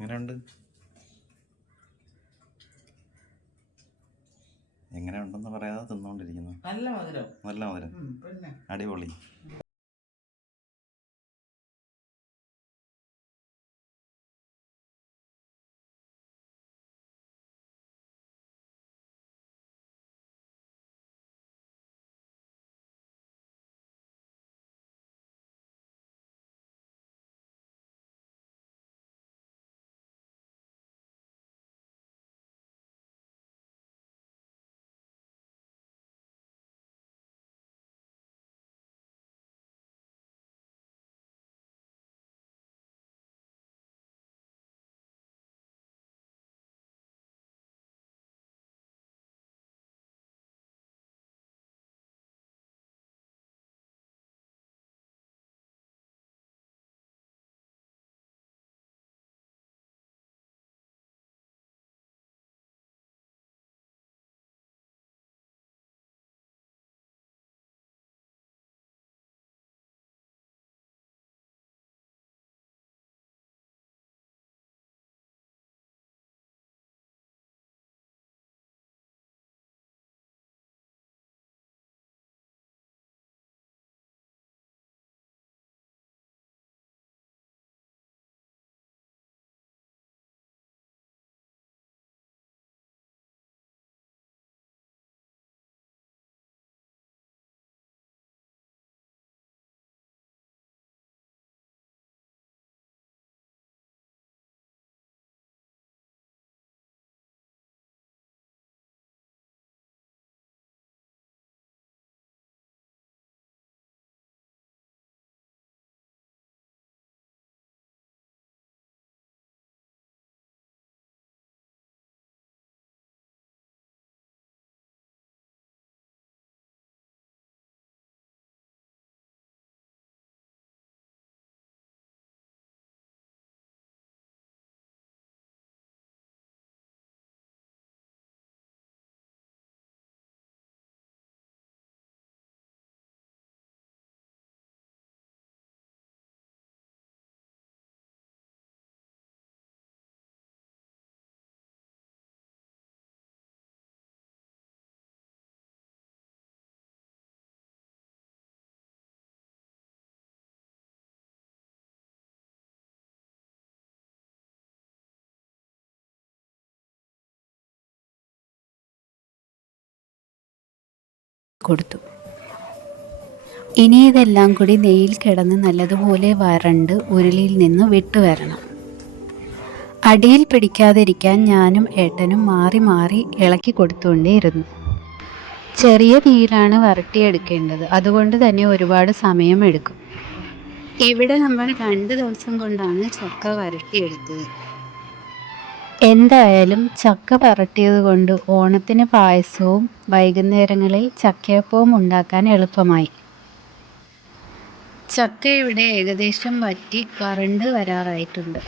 എങ്ങനെയുണ്ട്? എങ്ങനെ ഉണ്ടെന്ന് പറയാതെ തിന്നുകൊണ്ടിരിക്കുന്നു നല്ല മധുരം. നല്ല മധുരം. അടിപൊളി. കൊടുത്തു. ഇനി ഇതെല്ലാം കൂടി നെയ്യിൽ കിടന്ന് നല്ലതുപോലെ വരണ്ട് ഉരുളിയിൽ നിന്ന് വിട്ടുവരണം അടിയിൽ പിടിക്കാതിരിക്കാൻ ഞാനും ഏട്ടനും മാറി മാറി ഇളക്കി കൊടുത്തുകൊണ്ടേയിരുന്നു. ചെറിയ തീയിലാണ് വരട്ടിയെടുക്കേണ്ടത്. അതുകൊണ്ട് തന്നെ ഒരുപാട് സമയം എടുക്കും ഇവിടെ നമ്മൾ രണ്ട് ദിവസം കൊണ്ടാണ് ചക്ക വരട്ടിയെടുത്തത്. എന്തായാലും ചക്ക വരട്ടിയത് കൊണ്ട് ഓണത്തിന് പായസവും വൈകുന്നേരങ്ങളിൽ ചക്കയപ്പവും ഉണ്ടാക്കാൻ എളുപ്പമായി. ചക്ക ഇവിടെ ഏകദേശം വറ്റി വരണ്ട് വരാറായിട്ടുണ്ട്.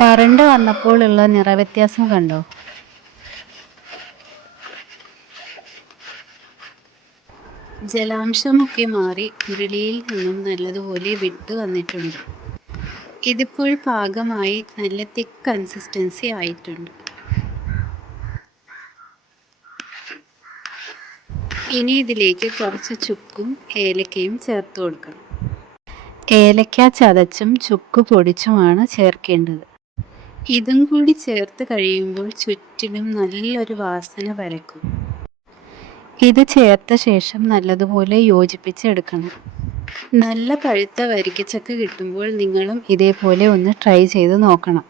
വരണ്ട് വന്നപ്പോൾ ഉള്ള നിറവ്യത്യാസം കണ്ടോ? ജലാംശമൊക്കെ മാറി ഉരുളിയിൽ നിന്നും നല്ലതുപോലെ വിട്ട് വന്നിട്ടുണ്ട്. ഇതിപ്പോൾ പാകമായി നല്ല തിക്ക് കൺസിസ്റ്റൻസി ആയിട്ടുണ്ട്. ഇനി ഇതിലേക്ക് കുറച്ച് ചുക്കും ഏലക്കയും ചേർത്ത് കൊടുക്കണം. ഏലക്ക ചതച്ചും ചുക്ക് പൊടിച്ചുമാണ് ചേർക്കേണ്ടത്. ഇതും കൂടി ചേർത്ത് കഴിയുമ്പോൾ ചുറ്റിനും നല്ലൊരു വാസന വരക്കും ഇത് ചേർത്ത ശേഷം നല്ലതുപോലെ യോജിപ്പിച്ചെടുക്കണം. നല്ല പഴുത്ത വരിക്കച്ചക്ക കിട്ടുമ്പോൾ നിങ്ങളും ഇതേപോലെ ഒന്ന് ട്രൈ ചെയ്ത് നോക്കണം.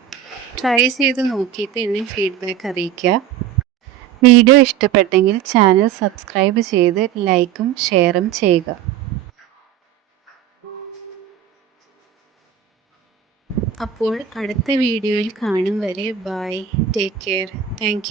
ട്രൈ ചെയ്ത് നോക്കിയിട്ട് എന്നെ ഫീഡ്ബാക്ക് അറിയിക്കുക. വീഡിയോ ഇഷ്ടപ്പെട്ടെങ്കിൽ ചാനൽ സബ്സ്ക്രൈബ് ചെയ്ത് ലൈക്കും ഷെയറും ചെയ്യുക. അപ്പോൾ അടുത്ത വീഡിയോയിൽ കാണും വരെ ബൈ ടേക്ക് കെയർ താങ്ക്